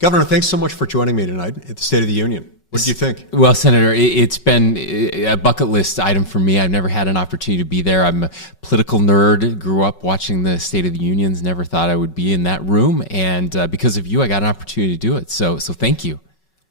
Governor, thanks so much for joining me tonight at the State of the Union. What did you think? Well, Senator, it's been a bucket list item for me. I've never had an opportunity to be there. I'm a political nerd, grew up watching the State of the Unions, never thought I would be in that room. And because of you, I got an opportunity to do it. So thank you.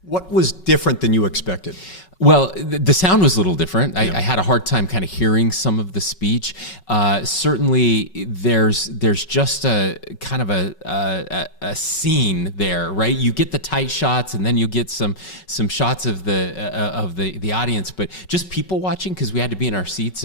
What was different than you expected? Well, the sound was a little different. I had a hard time kind of hearing some of the speech. Certainly, there's just a kind of a scene there, right? You get the tight shots, and then you get some shots of the audience, but just people watching, because we had to be in our seats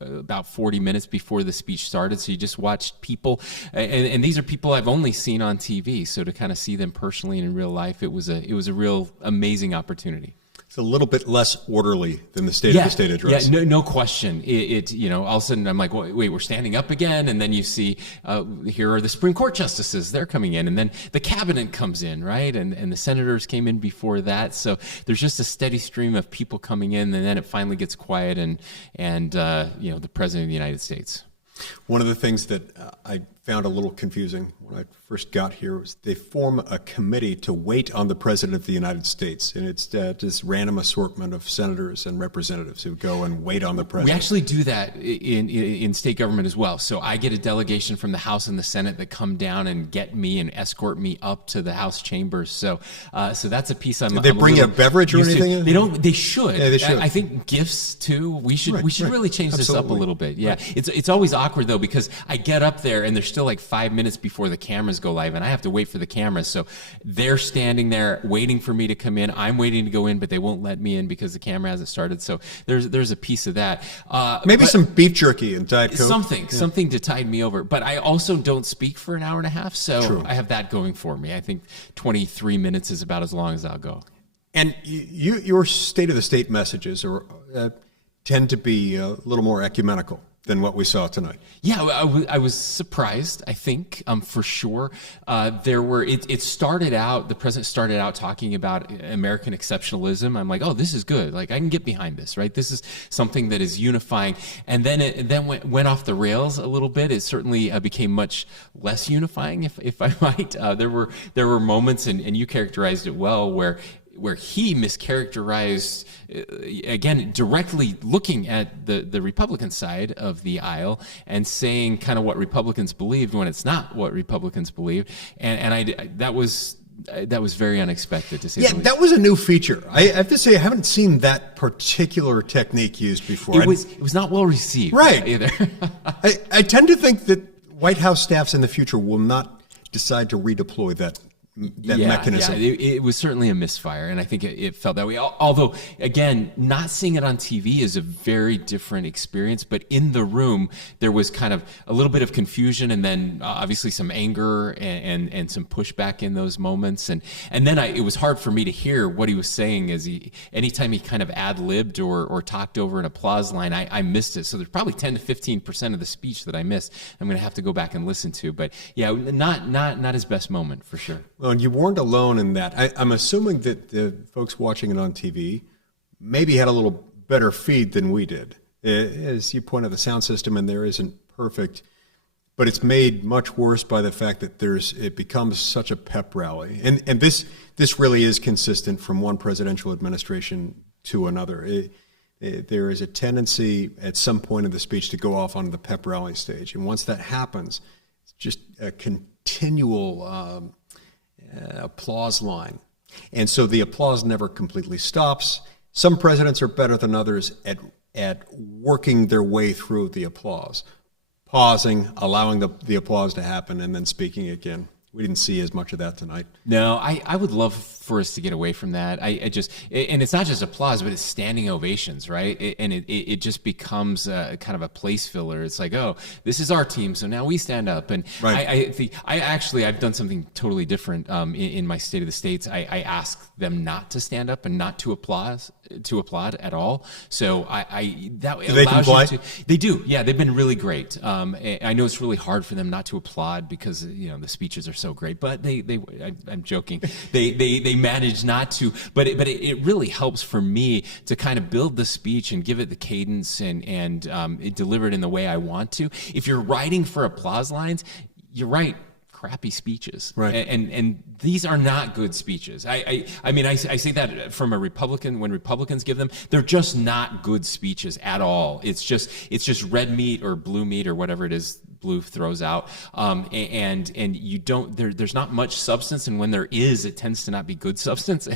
about 40 minutes before the speech started. So you just watched people, and these are people I've only seen on TV. So to kind of see them personally and in real life, it was a real amazing opportunity. It's a little bit less orderly than the State of the State address. Yeah, no question. It all of a sudden I'm like, wait, we're standing up again, and then you see here are the Supreme Court justices. They're coming in, and then the cabinet comes in, right? And the senators came in before that. So there's just a steady stream of people coming in, and then it finally gets quiet, and the President of the United States. One of the things that I found a little confusing when I first got here was they form a committee to wait on the President of the United States, and it's this random assortment of senators and representatives who go and wait on the President. We actually do that in state government as well. So I get a delegation from the House and the Senate that come down and get me and escort me up to the House chambers. So that's a piece I'm. Did they bring you a beverage or anything? They don't. They should. Yeah, they should. I think gifts too. We should really change this up a little bit. Yeah, right. It's always awkward though, because I get up there and there's still like 5 minutes before the cameras go live, and I have to wait for the cameras. So they're standing there waiting for me to come in. I'm waiting to go in, but they won't let me in because the camera hasn't started. So there's a piece of that. Maybe some beef jerky and Diet Coke. Something to tide me over. But I also don't speak for an hour and a half, so True. I have that going for me. I think 23 minutes is about as long as I'll go. And your State of the State messages tend to be a little more ecumenical than what we saw tonight. Yeah, I was surprised, I think, for sure. It started out, the president started out talking about American exceptionalism. I'm like, oh, this is good. Like, I can get behind this, right? This is something that is unifying. And then it went off the rails a little bit. It certainly became much less unifying, if I might. There were moments, and you characterized it well, where he mischaracterized, again, directly looking at the Republican side of the aisle and saying kind of what Republicans believed when it's not what Republicans believed. And that was very unexpected, to say the least. Yeah, that was a new feature. I have to say, I haven't seen that particular technique used before. It was not well received, right? Either. I tend to think that White House staffs in the future will not decide to redeploy that mechanism. Yeah, it was certainly a misfire, and I think it felt that way. Although, again, not seeing it on TV is a very different experience, but in the room, there was kind of a little bit of confusion, and then obviously some anger and some pushback in those moments. And then it was hard for me to hear what he was saying, as anytime he kind of ad-libbed or talked over an applause line, I missed it. So there's probably 10 to 15% of the speech that I missed. I'm going to have to go back and listen to. But yeah, not his best moment, for sure. Well, and you weren't alone in that. I'm assuming that the folks watching it on TV maybe had a little better feed than we did. As you point out, the sound system in there isn't perfect, but it's made much worse by the fact that it becomes such a pep rally. And this really is consistent from one presidential administration to another. There is a tendency at some point in the speech to go off on the pep rally stage. And once that happens, it's just a continual applause line. And so the applause never completely stops. Some presidents are better than others at working their way through the applause, pausing, allowing the applause to happen, and then speaking again. We didn't see as much of that tonight. No, I would love for us to get away from that. And it's not just applause, but it's standing ovations, right? It just becomes kind of a place filler. It's like, oh, this is our team, so now we stand up. And right. I've done something totally different in my State of the States. I ask them not to stand up and not to applaud at all. So that do they comply? They do. Yeah, they've been really great. I know it's really hard for them not to applaud because the speeches are so great, but I'm joking. They manage not to, but it really helps for me to kind of build the speech and give it the cadence and deliver it in the way I want to. If you're writing for applause lines, you're right. crappy speeches. Right. And these are not good speeches. I mean, I say that from a Republican, when Republicans give them, they're just not good speeches at all. It's just red meat or blue meat or whatever it is Blue throws out. And you don't, there's not much substance. And when there is, it tends to not be good substance.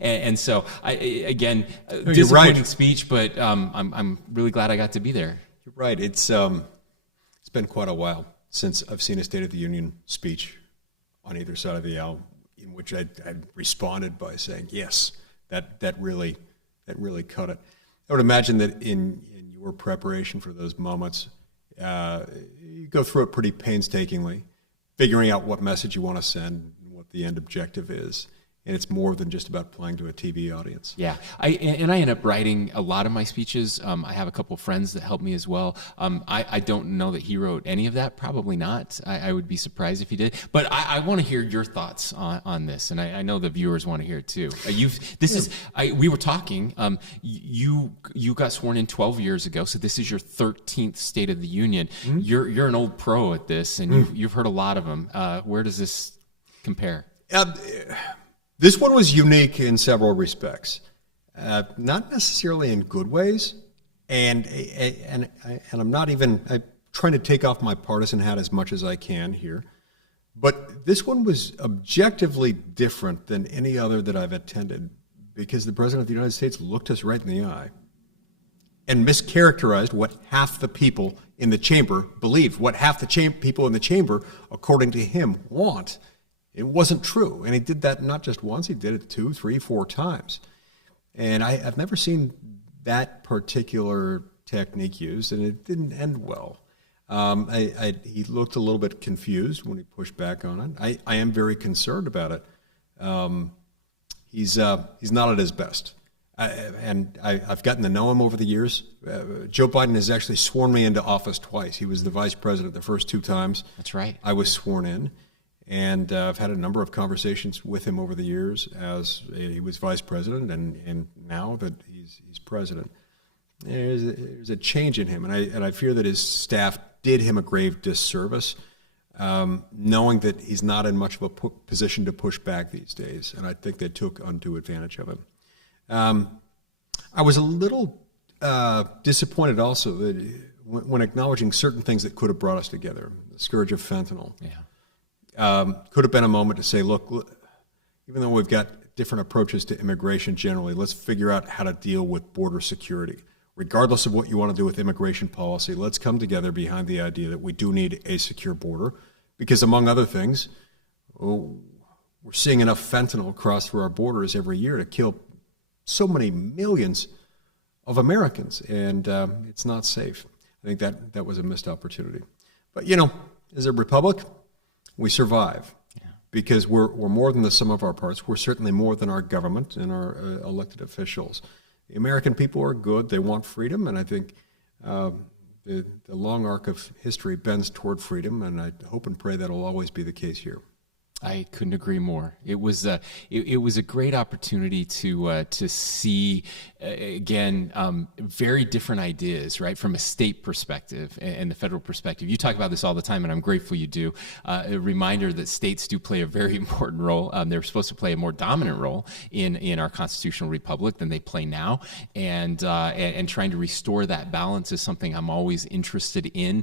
And so again, disappointing right. speech, but I'm really glad I got to be there. You're right. It's been quite a while since I've seen a State of the Union speech on either side of the aisle in which I responded by saying, yes, that really cut it. I would imagine that in your preparation for those moments, you go through it pretty painstakingly, figuring out what message you want to send, and what the end objective is. And it's more than just about playing to a TV audience. Yeah, I end up writing a lot of my speeches. I have a couple friends that help me as well. I don't know that he wrote any of that. Probably not. I would be surprised if he did. But I want to hear your thoughts on this, and I know the viewers want to hear it too. We were talking. You got sworn in 12 years ago, so this is your 13th State of the Union. Mm-hmm. You're an old pro at this, and you've heard a lot of them. Where does this compare? This one was unique in several respects, not necessarily in good ways, and I'm not even trying to take off my partisan hat as much as I can here, but this one was objectively different than any other that I've attended because the President of the United States looked us right in the eye and mischaracterized what half the people in the chamber believe, what half the people in the chamber, according to him, want. It wasn't true. And he did that not just once, he did it 2, 3, 4 times. And I've never seen that particular technique used, and it didn't end well. He looked a little bit confused when he pushed back on it. I am very concerned about it. He's not at his best. I've gotten to know him over the years. Joe Biden has actually sworn me into office twice. He was the vice president the first 2 times. That's right. I was sworn in. And I've had a number of conversations with him over the years as he was vice president and now that he's president. There's a change in him, and I fear that his staff did him a grave disservice, knowing that he's not in much of a position to push back these days, and I think they took undue advantage of him. I was a little disappointed also that when acknowledging certain things that could have brought us together, the scourge of fentanyl. Yeah. Could have been a moment to say, look, even though we've got different approaches to immigration generally, let's figure out how to deal with border security. Regardless of what you want to do with immigration policy, let's come together behind the idea that we do need a secure border because, among other things, we're seeing enough fentanyl cross through our borders every year to kill so many millions of Americans, and it's not safe. I think that was a missed opportunity. But, as a republic, we survive because we're more than the sum of our parts. We're certainly more than our government and our elected officials. The American people are good. They want freedom, and I think the long arc of history bends toward freedom, and I hope and pray that will always be the case here. I couldn't agree more. It was a great opportunity to see again very different ideas, right, from a state perspective and the federal perspective. You talk about this all the time, and I'm grateful you do. A reminder that states do play a very important role. They're supposed to play a more dominant role in our constitutional republic than they play now, and trying to restore that balance is something I'm always interested in.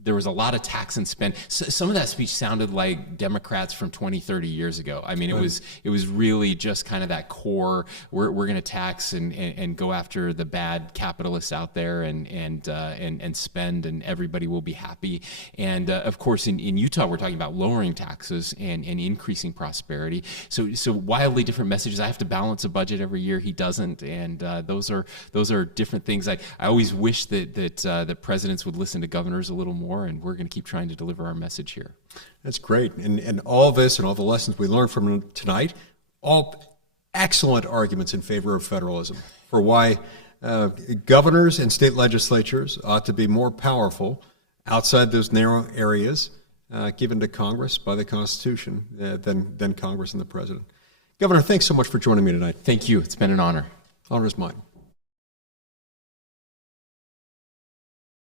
There was a lot of tax and spend. Some of that speech sounded like Democrats from 20, 30 years ago. I mean, it was really just kind of that core, we're going to tax and go after the bad capitalists out there and spend, and everybody will be happy. And of course, in Utah, we're talking about lowering taxes and increasing prosperity. So wildly different messages. I have to balance a budget every year. He doesn't, and those are different things. I always wish that presidents would listen to governors a little more. And we're going to keep trying to deliver our message here. That's great. And all this and all the lessons we learned from tonight, all excellent arguments in favor of federalism for why governors and state legislatures ought to be more powerful outside those narrow areas given to Congress by the Constitution than Congress and the President. Governor, thanks so much for joining me tonight. Thank you. It's been an honor. Honor is mine.